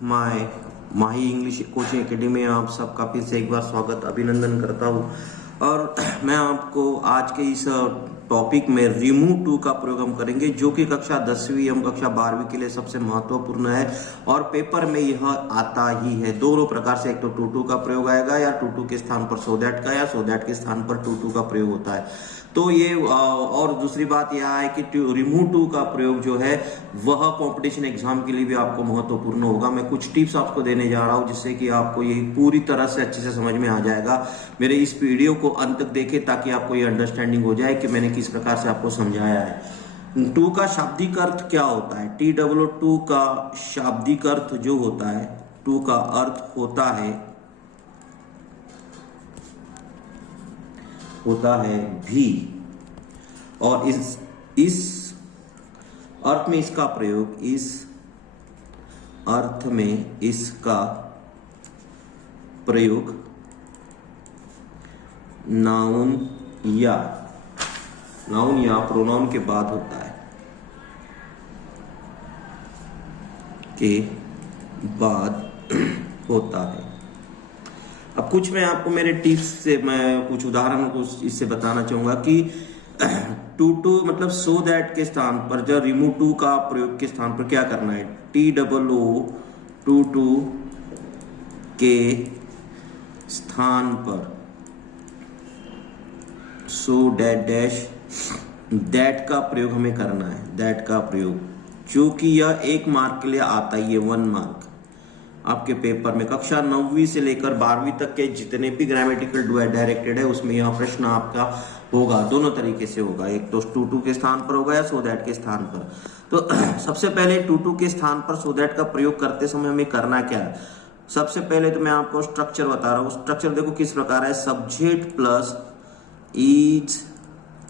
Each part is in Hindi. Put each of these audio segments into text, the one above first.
My Mahi English coaching academy में आप सबका फिर से एक बार स्वागत अभिनंदन करता हूँ। और मैं आपको आज के इस टॉपिक में रिमूव टू का प्रयोग हम करेंगे, जो कि कक्षा 10वीं एवं कक्षा 12वीं के लिए सबसे महत्वपूर्ण है और पेपर में यह आता ही है। दोनों प्रकार से, एक तो टू टू का प्रयोग आएगा या टू टू के स्थान पर सो दैट का, या सो दैट के स्थान पर टू टू का प्रयोग होता है। तो ये और दूसरी बात यह है कि रिमूव टू का प्रयोग जो है वह कंपटीशन एग्जाम के लिए भी आपको महत्वपूर्ण होगा। मैं कुछ टिप्स आपको देने जा रहा हूं जिससे कि आपको ये पूरी तरह से अच्छे से समझ में आ जाएगा। मेरे इस वीडियो को अंत तक देखें ताकि आपको ये अंडरस्टैंडिंग हो जाए कि मैंने किस प्रकार से आपको समझाया है। टू का शाब्दिक अर्थ क्या होता है? TW2 का शाब्दिक अर्थ जो होता है, टू का अर्थ होता है भी, और इस अर्थ में इसका प्रयोग नाउन या प्रोनाउन के बाद होता है, अब कुछ मैं आपको मेरे टिप्स से मैं कुछ उदाहरण को इससे बताना चाहूंगा कि टू टू मतलब सो दैट के स्थान पर, जब रिमूव टू का प्रयोग के स्थान पर क्या करना है, TOO टू टू के स्थान पर सो डैट डैश दैट का प्रयोग हमें करना है। दैट का प्रयोग जो कि यह 1 मार्क के लिए आता ही है, 1 मार्क आपके पेपर में। कक्षा 9वीं से लेकर 12वीं तक के जितने भी ग्रामेटिकल डायरेक्टेड है उसमें यह प्रश्न आपका होगा, दोनों तरीके से होगा। एक तो टू टू के स्थान पर होगा या सो दैट के स्थान पर। तो सबसे पहले टू टू के स्थान पर सो दैट का प्रयोग करते समय हमें करना क्या है? सबसे पहले तो मैं आपको स्ट्रक्चर बता रहा हूं। स्ट्रक्चर देखो किस प्रकार है, subject plus is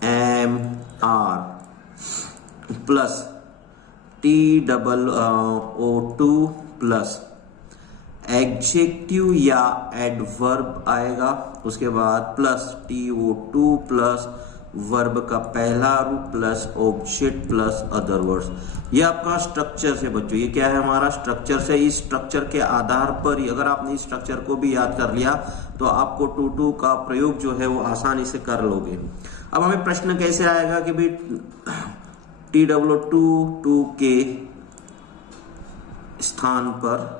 am are plus TOO plus adjective या एडवर्ब आएगा, उसके बाद प्लस TO2 प्लस वर्ब का पहला रूप plus object plus other words. ये आपका स्ट्रक्चर से बच्चों, ये क्या है हमारा स्ट्रक्चर से। इस स्ट्रक्चर के आधार पर ही अगर आपने इस स्ट्रक्चर को भी याद कर लिया तो आपको टू टू का प्रयोग जो है वो आसानी से कर लोगे। अब हमें प्रश्न कैसे आएगा कि भाई TW2 के स्थान पर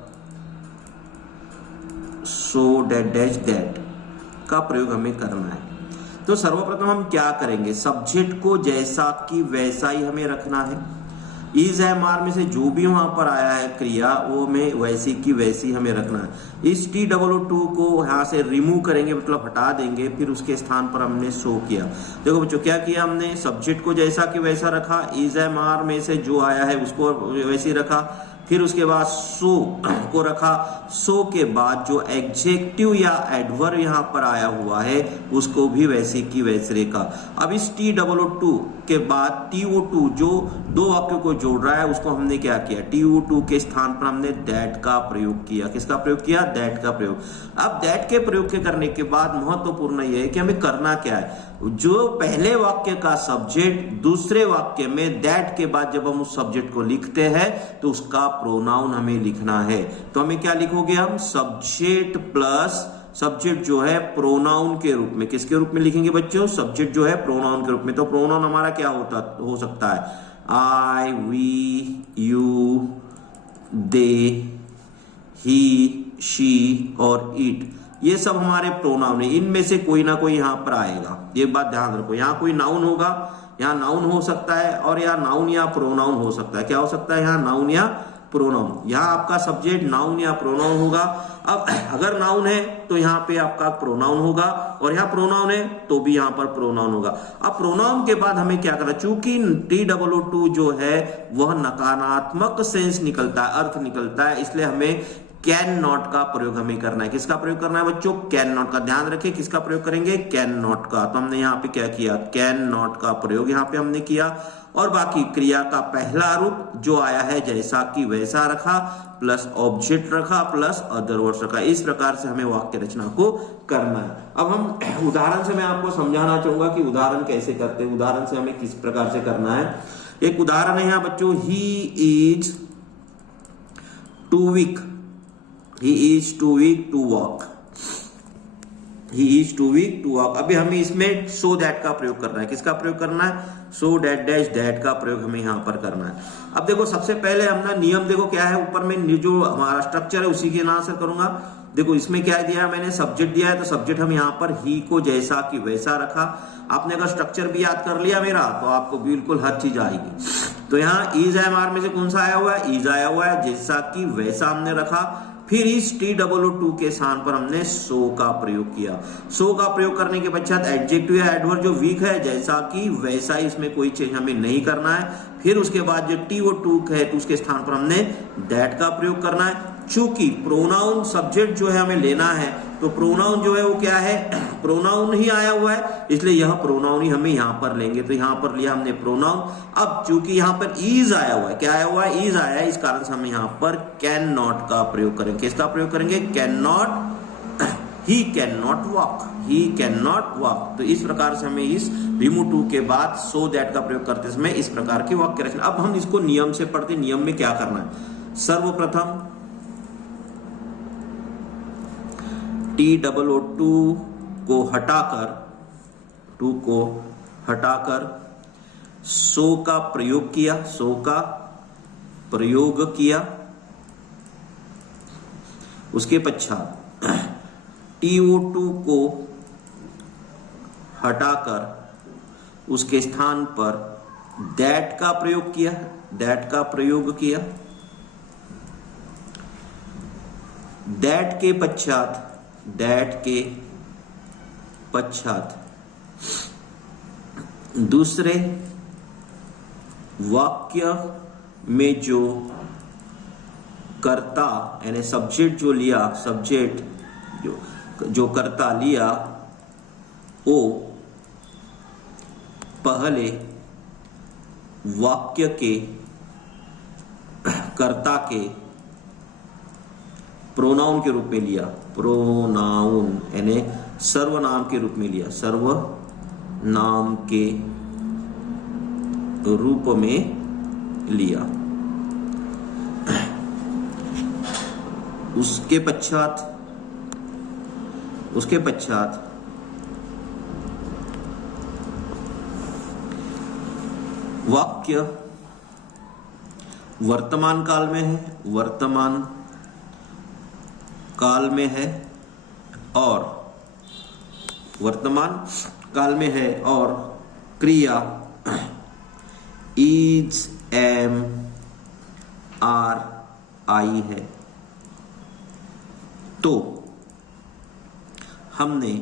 सो डैट डैश दैट का प्रयोग हमें करना है। तो सर्वप्रथम हम क्या करेंगे, सब्जेक्ट को जैसा कि वैसा ही हमें रखना है। इज एम आर में से जो भी वहां पर आया है क्रिया वो में वैसी की वैसी हमें रखना है। इस TW2 को यहां से रिमूव करेंगे, मतलब हटा देंगे, फिर उसके स्थान पर हमने सो किया। देखो बच्चों क्या किया हमने, सब्जेक्ट को जैसा कि वैसा रखा, इज एम आर में से जो आया है उसको वैसे रखा, फिर उसके बाद सो को रखा। सो के बाद जो एडजेक्टिव या एडवर्ब यहां पर आया हुआ है उसको भी वैसे की वैसे रखा। अब इस TW2 के बाद TO2 जो दो वाक्यों को जोड़ रहा है उसको हमने क्या किया, TO2 के स्थान पर हमने दैट का प्रयोग किया। किसका प्रयोग किया? दैट का प्रयोग। अब दैट के प्रयोग के करने के बाद महत्वपूर्ण यह है कि हमें करना क्या है, जो पहले वाक्य का सब्जेक्ट दूसरे वाक्य में दैट के बाद जब हम उस सब्जेक्ट को लिखते हैं तो उसका प्रोनाउन हमें लिखना है। तो हमें क्या लिखोगे हम, सब्जेक्ट प्लस सब्जेक्ट जो है प्रोनाउन के रूप में। किसके रूप में लिखेंगे बच्चों? सब्जेक्ट जो है प्रोनाउन के रूप में। तो प्रोनाउन हमारा क्या हो सकता है, I, we, you, they, he, she और इट। ये सब हमारे प्रोनाउन है, इनमें से कोई ना कोई यहां पर आएगा। ये बात ध्यान रखो, यहां कोई नाउन होगा, यहाँ नाउन हो सकता है और यहाँ नाउन या प्रोनाउन हो सकता है। क्या हो सकता है? यहाँ नाउन या प्रोनाउन। यहाँ आपका सब्जेक्ट नाउन या प्रोनाउन होगा। अब अगर नाउन है तो यहाँ पे आपका प्रोनाउन होगा, और यहाँ प्रोनाउन है तो भी यहाँ पर प्रोनाउन होगा। अब प्रोनाउन के बाद हमें क्या करना, चूंकि TW2 जो है वह नकारात्मक सेंस निकलता है, अर्थ निकलता है, इसलिए हमें कैन नॉट का प्रयोग हमें करना है। किसका प्रयोग करना है बच्चों? कैन नॉट का। ध्यान रखिए किसका प्रयोग करेंगे, कैन नॉट का। तो हमने यहाँ पे क्या किया, कैन नॉट का प्रयोग यहाँ पे हमने किया। और बाकी क्रिया का पहला रूप जो आया है जैसा कि वैसा रखा, प्लस ऑब्जेक्ट रखा, प्लस अदर वर्ड्स रखा। इस प्रकार से हमें वाक्य रचना को करना है। अब हम उदाहरण से मैं आपको समझाना चाहूंगा कि उदाहरण कैसे करते हैं, उदाहरण से हमें किस प्रकार से करना है। एक उदाहरण है यहाँ बच्चों, he is too weak he is too weak to walk, he is too weak to walk. अभी हमें इसमें सो दैट का प्रयोग करना है। किसका प्रयोग करना है? सो डैट डैश दैट का प्रयोग हमें यहां पर करना है। अब देखो सबसे पहले हमने नियम देखो क्या है, ऊपर में जो हमारा स्ट्रक्चर है उसी के नाम से करूंगा। देखो इसमें क्या दिया है, मैंने सब्जेक्ट दिया है, तो सब्जेक्ट हम यहाँ पर ही को जैसा कि वैसा रखा। आपने अगर स्ट्रक्चर भी याद कर लिया मेरा तो आपको बिल्कुल हर चीज आएगी। तो यहाँ इज एमआर में से कौन सा आया हुआ है? इज आया हुआ है, जैसा कि वैसा हमने रखा। फिर इस TOO के स्थान पर हमने सो का प्रयोग किया। सो का प्रयोग करने के पश्चात एडजेक्टिव या एडवर्ब जो वीक है जैसा कि वैसा, इसमें कोई चेंज हमें नहीं करना है। फिर उसके बाद जो TOO है तो उसके स्थान पर हमने दैट का प्रयोग करना है। चूंकि प्रोनाउन सब्जेक्ट जो है हमें लेना है, तो प्रोनाउन जो है वो क्या है? प्रोनाउन ही आया हुआ है, इसलिए यह प्रोनाउन ही हमें यहां पर लेंगे। तो यहां पर लिया हमने प्रोनाउन। अब चूंकि यहां पर इज आया हुआ है, क्या आया हुआ है? इज आया है, इस कारण से हम यहां पर कैन नॉट का प्रयोग करेंगे। किसका प्रयोग करेंगे? Can not, he can not walk, he can not walk. तो इस प्रकार से हमें इस रिमूव टू के बाद सो दैट का प्रयोग करते समय इस प्रकार की वाक्य रचना। अब हम इसको नियम से पढ़ते। नियम में क्या करना है? सर्वप्रथम TOO को हटाकर, टू को हटाकर सो का प्रयोग किया, सो का प्रयोग किया। उसके पश्चात TOO को हटाकर उसके स्थान पर दैट का प्रयोग किया, दैट का प्रयोग किया। दैट के पश्चात, दैट के पश्चात दूसरे वाक्य में जो कर्ता यानी सब्जेक्ट जो लिया, सब्जेक्ट जो कर्ता लिया, वो पहले वाक्य के कर्ता के प्रोनाउन के रूप में लिया, प्रोनाउन यानी सर्वनाम के रूप में लिया, सर्वनाम के रूप में लिया। उसके पश्चात वाक्य वर्तमान काल में है, वर्तमान काल में है और वर्तमान काल में है और क्रिया इज एम आर आई है। तो हमने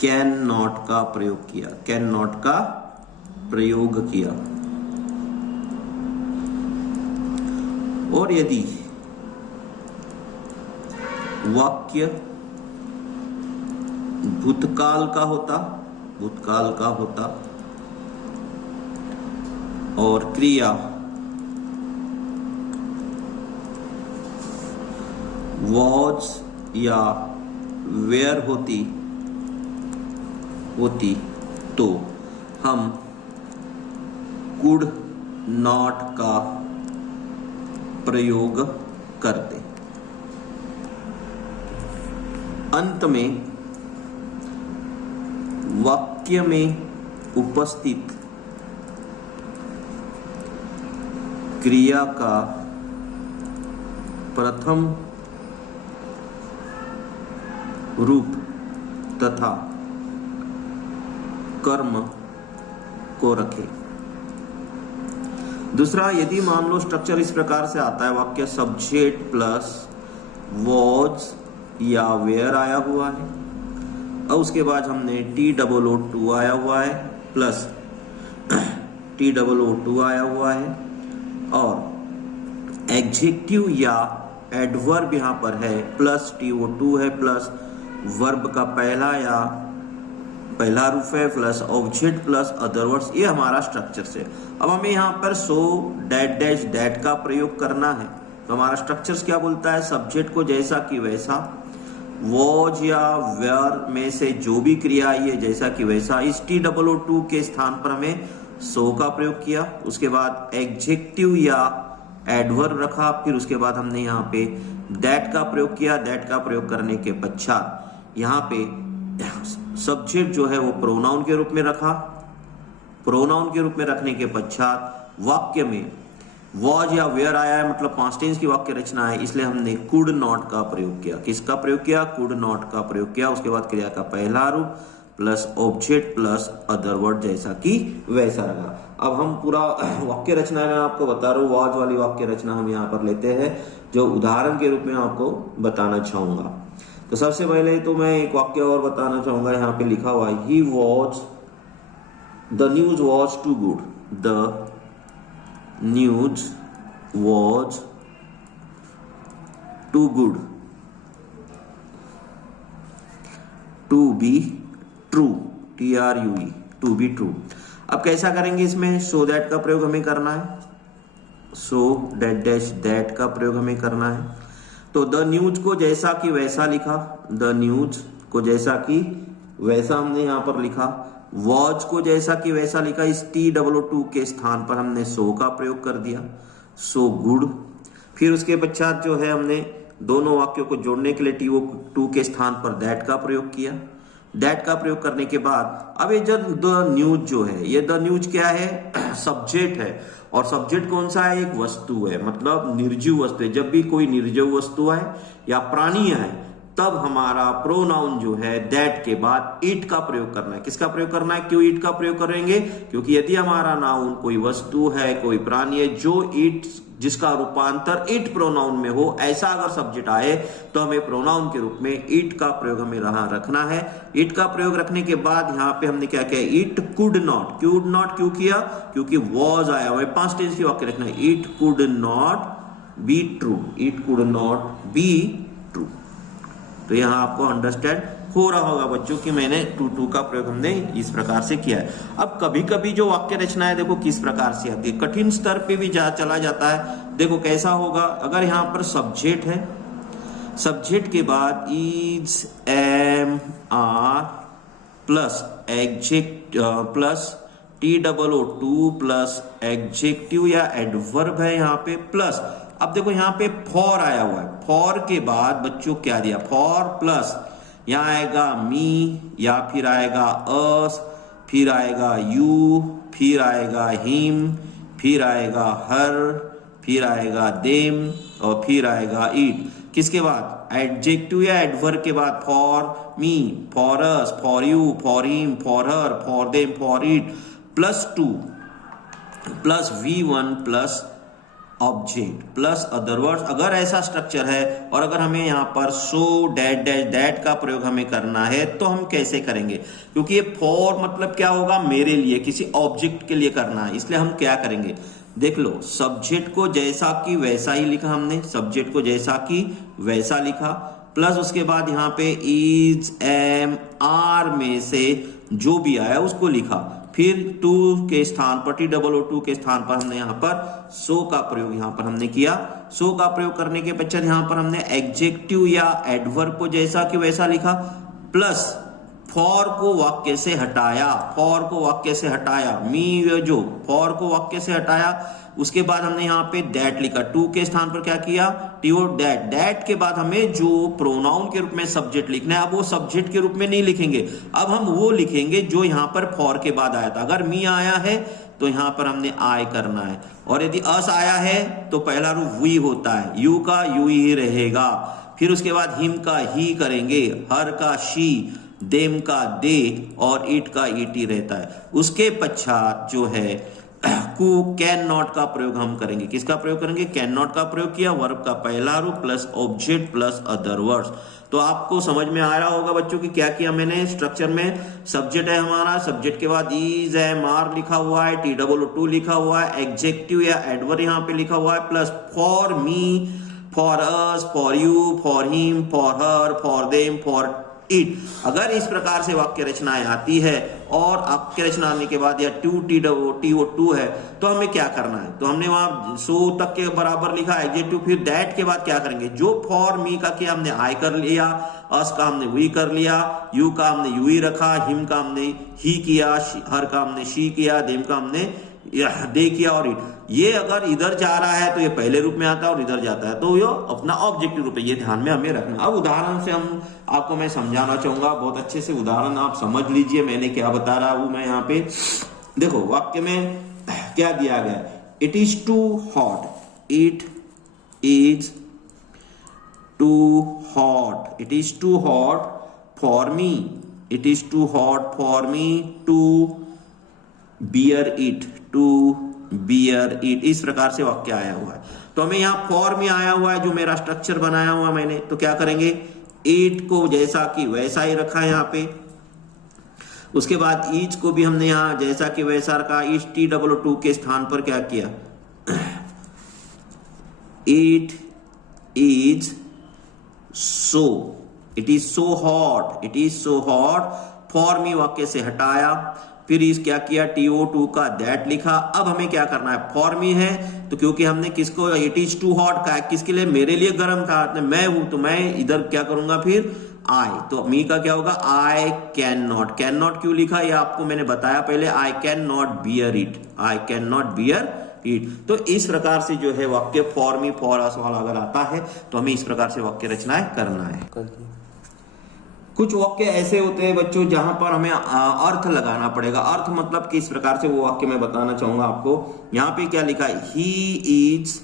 कैन नॉट का प्रयोग किया, कैन नॉट का प्रयोग किया। और यदि वाक्य भूतकाल का होता, भूतकाल का होता और क्रिया वॉज या वेयर होती तो हम कुड नॉट का प्रयोग करते। अंत में वाक्य में उपस्थित क्रिया का प्रथम रूप तथा कर्म को रखें। दूसरा, यदि मान लो स्ट्रक्चर इस प्रकार से आता है, वाक्य सब्जेक्ट प्लस वॉज या वेयर आया हुआ है और उसके बाद हमने TOO आया हुआ है प्लस TOO आया हुआ है और एडजेक्टिव या एडवर्ब यहां पर है प्लस TOO है प्लस वर्ब का पहला रूप है plus object plus other words. ये हमारा स्ट्रक्चर से। अब हमें यहाँ पर सो डैट डैश डैट का प्रयोग करना है। तो हमारा स्ट्रक्चर क्या बोलता है? सब्जेक्ट को जैसा कि वैसा, वॉज या वेयर में से जो भी क्रिया आई है जैसा कि वैसा। इस TOO के स्थान पर हमें सो का प्रयोग किया। उसके बाद एडजेक्टिव या एडवर्ब रखा, फिर उसके बाद हमने यहाँ पे दैट का प्रयोग किया। दैट का प्रयोग करने के पश्चात यहाँ पे सब्जेक्ट जो है वो प्रोनाउन के रूप में रखा। प्रोनाउन के रूप में रखने के पश्चात वाक्य में वॉज या वेयर आया है, मतलब पास्ट टेंस की वाक्य रचना है, इसलिए हमने कुड नॉट का प्रयोग किया। किसका प्रयोग किया? कुड नॉट का प्रयोग किया। उसके बाद क्रिया का पहला रूप plus object plus other word, जैसा कि वैसा रहा। अब हम पूरा वाक्य रचना मैं आपको बता रहा हूँ। वॉज वाली वाक्य रचना हम यहाँ पर लेते हैं, जो उदाहरण के रूप में आपको बताना चाहूंगा। तो सबसे पहले तो मैं एक वाक्य और बताना चाहूंगा। यहाँ पे लिखा हुआ है he was, the news was too good. The news was too good to be true, TRUE, to be true. अब कैसा करेंगे इसमें? सो दैट का प्रयोग हमें करना है। सो डैट डैश दैट का प्रयोग हमें करना है। तो द न्यूज को जैसा कि वैसा लिखा, द न्यूज को जैसा कि वैसा हमने यहां पर लिखा। वॉज को जैसा कि वैसा लिखा, इस TOO के स्थान पर हमने सो का प्रयोग कर दिया, सो गुड। फिर उसके पश्चात जो है हमने दोनों वाक्यों को जोड़ने के लिए TO2 के स्थान पर दैट का प्रयोग किया। दैट का प्रयोग करने के बाद अब ये जब द न्यूज जो है, ये द न्यूज क्या है? सब्जेक्ट है। और सब्जेक्ट कौन सा है? एक वस्तु है, मतलब निर्जीव वस्तु है। जब भी कोई निर्जीव वस्तु है या प्राणी है, तब हमारा प्रोनाउन जो है दैट के बाद इट का प्रयोग करना है। किसका प्रयोग करना है? क्यों इट का प्रयोग करेंगे? क्योंकि यदि हमारा नाउन कोई वस्तु है, कोई प्राणी है, जो इट, जिसका रूपांतर इट प्रोनाउन में हो, ऐसा अगर सब्जेक्ट आए तो हमें प्रोनाउन के रूप में इट का प्रयोग हमें रखना है। इट का प्रयोग रखने के बाद यहाँ पे हमने क्या किया? It could not. क्यों किया? क्योंकि वॉज आया हुआ है, पास्ट टेंस की वाक्य रखना है। It could not be true, it could not be true. तो यहाँ आपको अंडरस्टैंड हो रहा होगा बच्चों कि मैंने टू का प्रयोग हमने इस प्रकार से किया है। अब कभी कभी जो वाक्य रचना है देखो किस प्रकार से आती है, कठिन स्तर पे भी चला जाता है। देखो कैसा होगा, अगर यहाँ पर सब्जेक्ट है, सब्जेक्ट के बाद is, am, are plus adject plus TOO plus adjective या एडवर्ब है यहाँ पे प्लस। अब देखो यहाँ पे फॉर आया हुआ है। फॉर के बाद बच्चों क्या दिया? फॉर प्लस यहाँ आएगा मी, या फिर आएगा अस, फिर आएगा यू, फिर आएगा हिम, फिर आएगा हर, फिर आएगा देम और फिर आएगा इट। किसके बाद? एडजेक्टिव या एडवर्ब के बाद for me, for us, for you, for him, for her, for them, for it plus 2 plus V1 plus object plus other words. अगर ऐसा स्ट्रक्चर है और अगर हमें यहाँ पर सो डैट डैश दैट का प्रयोग हमें करना है तो हम कैसे करेंगे? क्योंकि ये फॉर मतलब क्या होगा? मेरे लिए, किसी ऑब्जेक्ट के लिए करना है। इसलिए हम क्या करेंगे? देख लो, सब्जेक्ट को जैसा कि वैसा ही लिखा हमने, सब्जेक्ट को जैसा कि वैसा लिखा, प्लस उसके बाद यहाँ पे इज, एम, आर में से जो भी आया उसको लिखा। फिर टू के स्थान पर, TOO के स्थान पर हमने यहाँ पर सो का प्रयोग यहाँ पर हमने किया। सो का प्रयोग करने के पश्चात यहाँ पर हमने एडजेक्टिव या एडवर्ब को जैसा कि वैसा लिखा, प्लस फॉर को वाक्य से हटाया, फॉर को वाक्य से हटाया, मी जो फॉर को वाक्य से हटाया। उसके बाद हमने यहाँ पे दैट लिखा, टू के स्थान पर क्या किया? TO that. दैट के बाद हमें जो प्रोनाउन के रूप में सब्जेक्ट लिखना है, अब वो सब्जेक्ट के रूप में नहीं लिखेंगे, अब हम वो लिखेंगे जो यहाँ पर फॉर के बाद आया था। अगर मी आया है तो यहाँ पर हमने आई करना है, और यदि अस आया है तो पहला रूप वी होता है, यू का यू ही रहेगा। फिर उसके बाद हिम का ही करेंगे, हर का शी, देम का दे और इट का इट ही रहता है। उसके पश्चात जो है कैन नॉट का प्रयोग हम करेंगे। किसका प्रयोग करेंगे? कैन नॉट का प्रयोग किया, वर्ब का पहला रूप plus object plus other words. तो आपको समझ में आ रहा होगा बच्चों कि क्या किया मैंने स्ट्रक्चर में। सब्जेक्ट है हमारा, सब्जेक्ट के बाद इज, एम, आर लिखा हुआ है, TOO लिखा हुआ है, एडजेक्टिव या एडवर्ब यहाँ पे लिखा हुआ है, plus for me, for us, for you, for him, for her, for them, for it. अगर इस प्रकार से वाक्य रचनाएं आती है और वाक्य रचना आने के बाद या TOO है तो हमें क्या करना है? तो हमने वहां सो तक के बराबर लिखा एडजेक्टिव, फिर दैट के बाद क्या करेंगे? जो फॉर मी का किया हमने आई कर लिया, अस का हमने वी कर लिया, यू का हमने यू ही रखा, हिम का हमने ही किया, हर का हमने शी किया, देम का हमने दे किया और इट, ये अगर इधर जा रहा है तो ये पहले रूप में आता है और इधर जाता है तो ये अपना ऑब्जेक्टिव रूप है, ये ध्यान में हमें रखना। अब उदाहरण से हम आपको मैं समझाना चाहूंगा, बहुत अच्छे से उदाहरण आप समझ लीजिए मैंने क्या बता रहा हूं। मैं यहाँ पे देखो वाक्य में क्या दिया गया, it is too hot, it is too hot, it is too hot for me, it is too hot for me to bear it, to bear it, इस प्रकार से वाक्य आया हुआ है। तो हमें यहाँ फॉर में आया हुआ है जो मेरा स्ट्रक्चर बनाया हुआ मैंने, तो क्या करेंगे, इट को जैसा कि वैसा ही रखा है यहाँ पे। उसके बाद ईच को भी हमने यहाँ जैसा कि वैसा रखा, इस TOO के स्थान पर क्या किया, it is so, it is so hot, it is so hot for मी वाक्य से हटाया, फिर इस क्या किया TO2 का दैट लिखा। अब हमें क्या करना है, फॉर मी है तो क्योंकि हमने किसको, इट इज टू हॉट का किसके लिए, मेरे लिए गर्म था, मैं हूं तो मैं इधर क्या करूंगा फिर आई, तो मी का क्या होगा, I can not, can not क्यों लिखा ये आपको मैंने बताया पहले, I can not bear it, I can not bear it. तो इस प्रकार से जो है वाक्य फॉर मी फॉर अस वाला अगर आता है तो हमें इस प्रकार से वाक्य रचनाएं करना है। कुछ वाक्य ऐसे होते हैं बच्चों जहां पर हमें अर्थ लगाना पड़ेगा, अर्थ मतलब किस प्रकार से, वो वाक्य मैं बताना चाहूंगा आपको। यहां पे क्या लिखा है, he is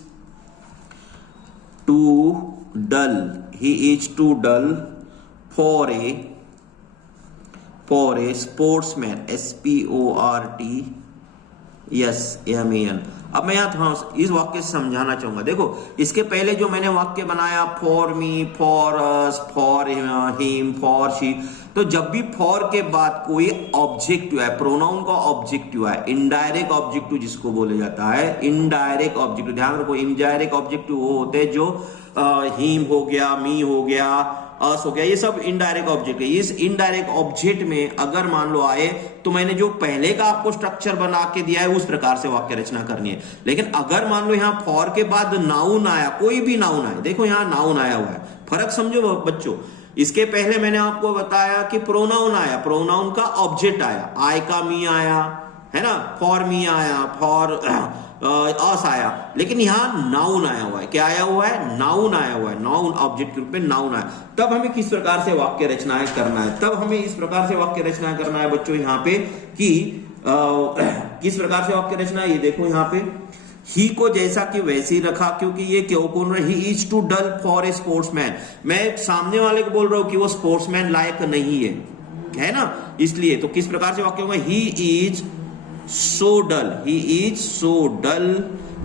too dull, he is too dull for a sportsman, SPORTSMAN। अब मैं यहां इस वाक्य से समझाना चाहूंगा। देखो इसके पहले जो मैंने वाक्य बनाया, for me, for us, for him, for she, तो जब भी फॉर के बाद कोई ऑब्जेक्टिव है, प्रोनाउन का ऑब्जेक्टिव है, इनडायरेक्ट ऑब्जेक्टिव जिसको बोले जाता है, इनडायरेक्ट ऑब्जेक्टिव, ध्यान रखो इनडायरेक्ट ऑब्जेक्टिव वो होते हैं जो हिम हो गया, मी हो गया, अस हो गया, ये सब इनडायरेक्ट ऑब्जेक्ट है। इस इनडायरेक्ट ऑब्जेक्ट में अगर मान लो आए तो मैंने जो पहले का आपको स्ट्रक्चर बना के दिया है उस प्रकार से वाक्य रचना करनी है। लेकिन अगर मान लो यहाँ फॉर के बाद नाउन आया, कोई भी नाउन आया, देखो यहाँ नाउन आया हुआ है, फर्क समझो बच्चों। इसके पहले मैंने आपको बताया कि प्रोनाउन आया, प्रोनाउन का ऑब्जेक्ट आया, आई का मी आया है ना, फॉर मी आया, फॉर अस आया, लेकिन यहां नाउन आया हुआ है। क्या आया हुआ है, नाउन आया हुआ है, नाउन ऑब्जेक्ट के रूप में नाउन आया। तब हमें किस प्रकार से वाक्य रचनाएं करना है, तब हमें इस प्रकार से वाक्य रचनाएं करना है बच्चों यहाँ पे कि किस प्रकार से वाक्य रचना है। ये देखो यहाँ पे ही को जैसा कि वैसे ही रखा, क्योंकि ये क्यों कौन रहा, he is too dull for a sportsman, मैं सामने वाले को बोल रहा हूं कि वो स्पोर्ट्समैन लायक नहीं है ना, इसलिए तो किस प्रकार से वाक्य होगा, he is so dull, he is so डल।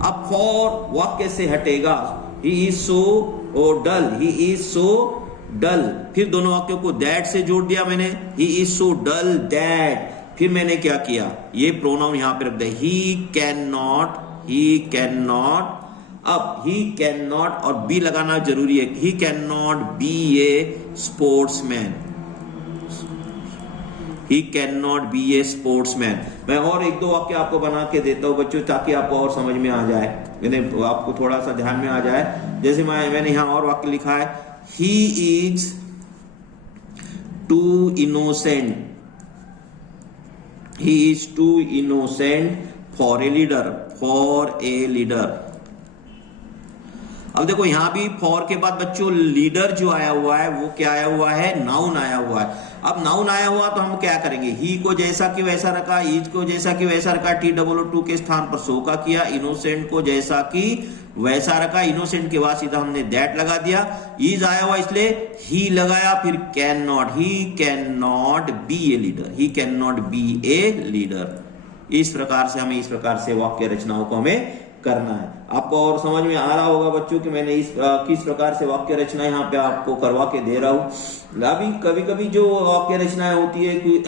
अब फॉर वाक्य से हटेगा, he is so dull, he is so डल, फिर दोनों वाक्यों को दैट से जोड़ दिया मैंने, he is so dull that, फिर मैंने क्या किया, ये प्रोनाउन यहां पे रख दिया, ही can not, he can not. अब ही कैन नॉट और बी लगाना जरूरी है, ही can not be A sportsman, he can not be A sportsman. मैं और एक दो वाक्य आपको बना के देता हूं बच्चों ताकि आपको और समझ में आ जाए, यानी आपको थोड़ा सा ध्यान में आ जाए। जैसे मैंने यहां और वाक्य लिखा है, he is too innocent, he is too innocent for a leader, for a leader. अब देखो यहां भी फॉर के बाद बच्चों लीडर जो आया हुआ है वो क्या आया हुआ है, नाउन आया हुआ है। अब नाउन आया हुआ तो हम क्या करेंगे, ही को जैसा कि वैसा रखा, इज को जैसा कि वैसा रखा, TOO के स्थान पर सो का किया, इनोसेंट को जैसा कि वैसा रखा, इनोसेंट के बाद सीधा हमने दैट लगा दिया, इज आया हुआ इसलिए ही लगाया, फिर can not, he can not be a leader, he can not be a leader. इस प्रकार से हमें, इस प्रकार से वाक्य रचनाओं को हमें करना है। आपको और समझ में आ रहा होगा बच्चों कि मैंने इस किस प्रकार से वाक्य रचना यहाँ पे आपको करवा के दे रहा हूँ। अभी कभी कभी जो वाक्य रचनाएं होती है कोई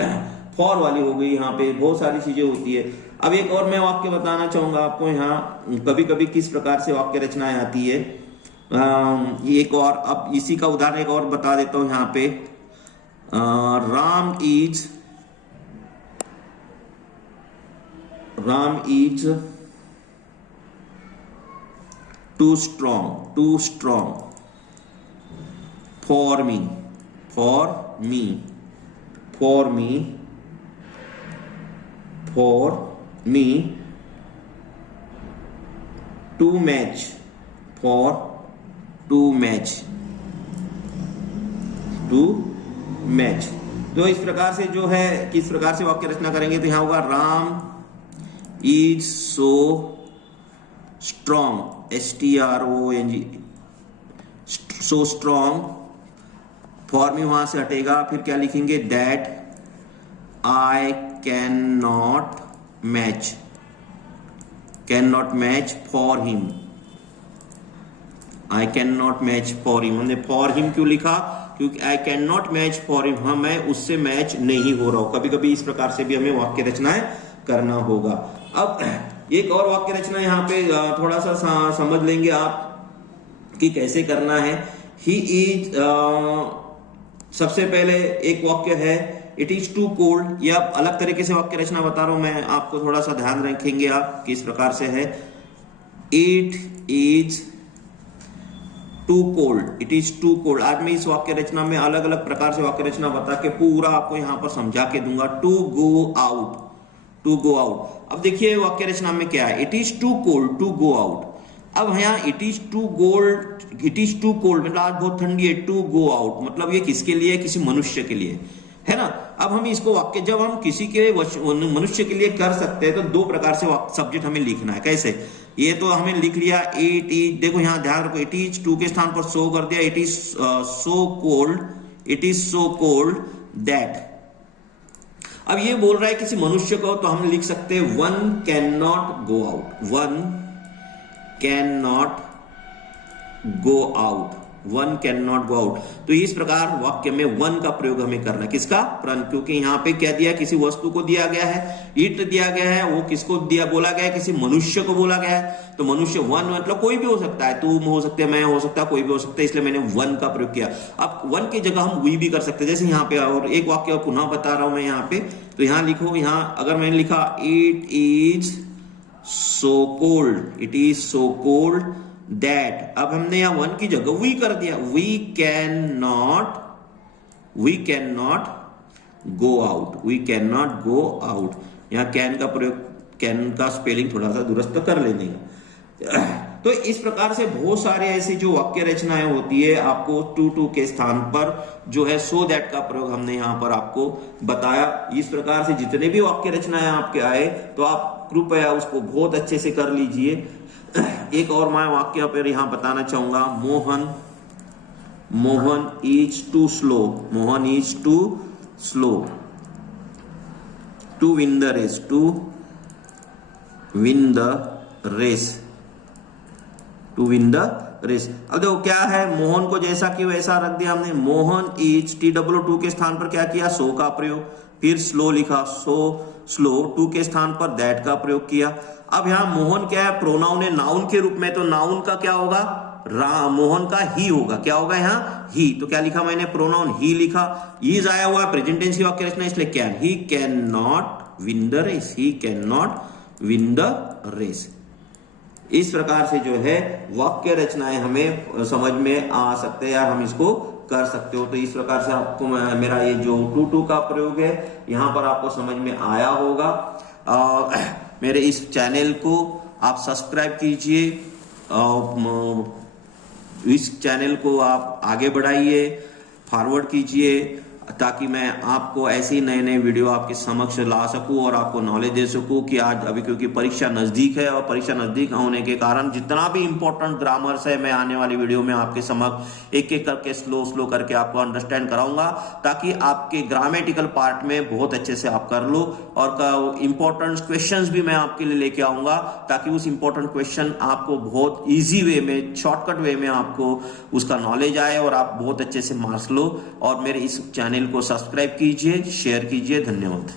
फॉर वाली हो गई, यहाँ पे बहुत सारी चीजें होती है। अब एक और मैं वाक्य बताना चाहूंगा आपको, यहाँ कभी कभी किस प्रकार से वाक्य रचनाएं आती है। एक और, अब इसी का उदाहरण एक और बता देता हूँ यहाँ पे, Ram is too strong for me to match, for to match, to match. तो इस प्रकार से जो है किस प्रकार से वाक्य रचना करेंगे, तो यहां होगा Ram is so strong, STRONG, so strong. For में वहां से हटेगा, फिर क्या लिखेंगे, that I can not match, can not match for him, I can not match for him. हमने फॉर हिम क्यों लिखा, क्योंकि I can not match for him, हाँ मैं उससे मैच नहीं हो रहा हूं। कभी कभी इस प्रकार से भी हमें वाक्य रचनाएं करना होगा। अब एक और वाक्य रचना यहाँ पे थोड़ा सा समझ लेंगे आप कि कैसे करना है। ही इज, सबसे पहले एक वाक्य है इट इज टू कोल्ड, या अलग तरीके से वाक्य रचना बता रहा हूं मैं आपको, थोड़ा सा ध्यान रखेंगे आप किस प्रकार से है। It is too cold, it is too cold. आज मैं इस वाक्य रचना में अलग अलग प्रकार से वाक्य रचना बता के पूरा आपको यहां पर समझा के दूंगा। To go out, to go out. अब देखिए वाक्य रचना में क्या है, it is too cold to go out. अब यहाँ it is too cold, it is too cold मतलब आज बहुत ठंडी है, टू गो आउट मतलब ये किसके लिए, किसी मनुष्य के लिए, है ना। अब हम इसको वाक्य जब हम किसी के मनुष्य के लिए कर सकते हैं तो दो प्रकार से सब्जेक्ट हमें लिखना है। कैसे, ये तो हमें लिख लिया इट इज, देखो यहां ध्यान रखो, इट इज टू के स्थान पर सो कर दिया, it is so cold, it is so cold that. अब ये बोल रहा है किसी मनुष्य को, तो हम लिख सकते हैं one can not go out, one can not go out, one can not go out. तो इस प्रकार वाक्य में वन का प्रयोग हमें करना है, किसका, क्योंकि यहां पे क्या दिया, किसी वस्तु को दिया गया है, इट दिया गया है, वो किसको दिया, बोला गया है, किसी मनुष्य को बोला गया है। तो मनुष्य वन मतलब कोई भी हो सकता है, तुम हो सकते हैं, मैं हो सकता है, कोई भी हो सकता है, इसलिए मैंने वन का प्रयोग किया। अब वन की जगह हम वी भी कर सकते हैं, जैसे यहाँ पे, और एक वाक्य पुनः बता रहा हूं मैं यहाँ पे, तो यहां लिखो, यहां अगर मैंने लिखा it is so cold, it is so cold that, अब हमने यहां वन की जगह वी कर दिया, we can not go out, we can not go out. यहां कैन का प्रयोग, कैन का स्पेलिंग थोड़ा सा दुरुस्त कर लेने का। तो इस प्रकार से बहुत सारे ऐसी जो वाक्य रचनाएं होती है, आपको टू टू के स्थान पर जो है सो दैट का प्रयोग हमने यहां पर आपको बताया। इस प्रकार से जितने भी वाक्य रचनाएं आपके आए तो आप कृपया उसको बहुत अच्छे से कर लीजिए। एक और मैं वाक्य पर यहां बताना चाहूंगा, Mohan is too slow, Mohan is too slow to win the race, to win the race, to win the race. अब देखो क्या है, मोहन को जैसा कि वैसा रख दिया हमने, मोहन इज, TW2 के स्थान पर क्या किया, सो का प्रयोग, फिर स्लो लिखा, सो स्लो, टू के स्थान पर दैट का प्रयोग किया। अब यहां मोहन क्या है, प्रोनाउन है नाउन के रूप में, तो नाउन का क्या होगा, मोहन का ही होगा, क्या होगा यहाँ, ही। तो क्या लिखा मैंने, प्रोनाउन ही लिखा। इज आया हुआ प्रेजेंट टेंस की वाक्य रचना, इसलिए can, he can not win the race, he can not win the race. इस प्रकार से जो है वाक्य रचनाएं हमें समझ में आ सकते हैं या हम इसको कर सकते हो। तो इस प्रकार से आपको मेरा ये जो टू का प्रयोग है यहां पर आपको समझ में आया होगा। मेरे इस चैनल को आप सब्सक्राइब कीजिए, इस चैनल को आप आगे बढ़ाइए, फॉरवर्ड कीजिए, ताकि मैं आपको ऐसे ही नए नए वीडियो आपके समक्ष ला सकूं और आपको नॉलेज दे सकूं कि आज अभी क्योंकि परीक्षा नजदीक है और परीक्षा नजदीक होने के कारण जितना भी इंपॉर्टेंट ग्रामर्स है मैं आने वाली वीडियो में आपके समक्ष एक एक करके स्लो करके आपको अंडरस्टैंड कराऊंगा, ताकि आपके ग्रामेटिकल पार्ट में बहुत अच्छे से आप कर लो। और इंपॉर्टेंट क्वेश्चंस भी मैं आपके लिए लेके आऊंगा, ताकि उस इंपॉर्टेंट क्वेश्चन आपको बहुत ईजी वे में, शॉर्टकट वे में आपको उसका नॉलेज आए और आप बहुत अच्छे से मार्क्स लो। और मेरे इस चैनल को सब्सक्राइब कीजिए, शेयर कीजिए। धन्यवाद।